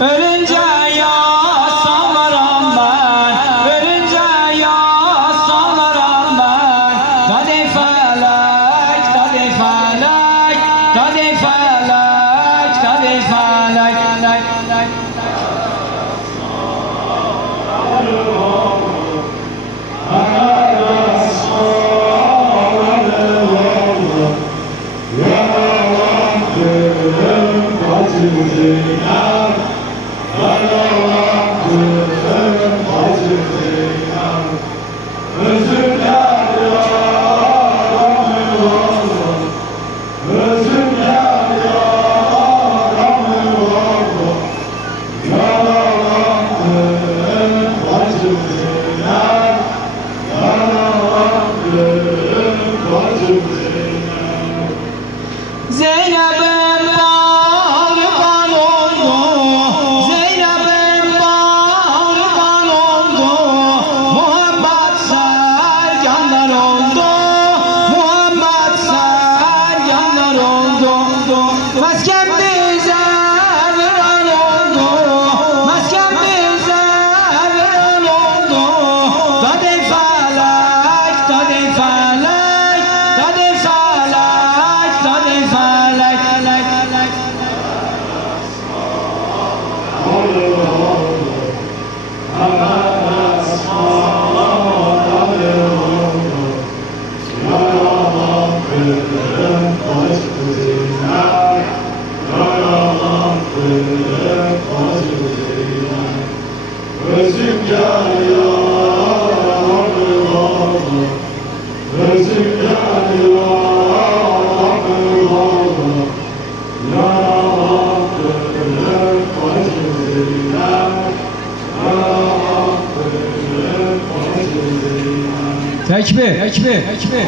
Ölünce yaslanırım ben, ölünce yaslanırım ben. Kadeh felek, kadeh felek, kadeh felek, kadeh felek. Zeynep'im bağırgan oldu, Zeynep'im bağırgan oldu. Muhammed Sergândar oldu, Muhammed Sergândar oldu. Mesken bize viran oldu, mesken bize viran oldu. Kadeh felek, kadeh felek, kadeh felek, kadeh felek. Özüm gel ya Rabbi Allah, özüm gel ya Rabbi Allah, ya Rabbi acizina, ya Rabbi acizina. Tekbir, tekbir, tekbir.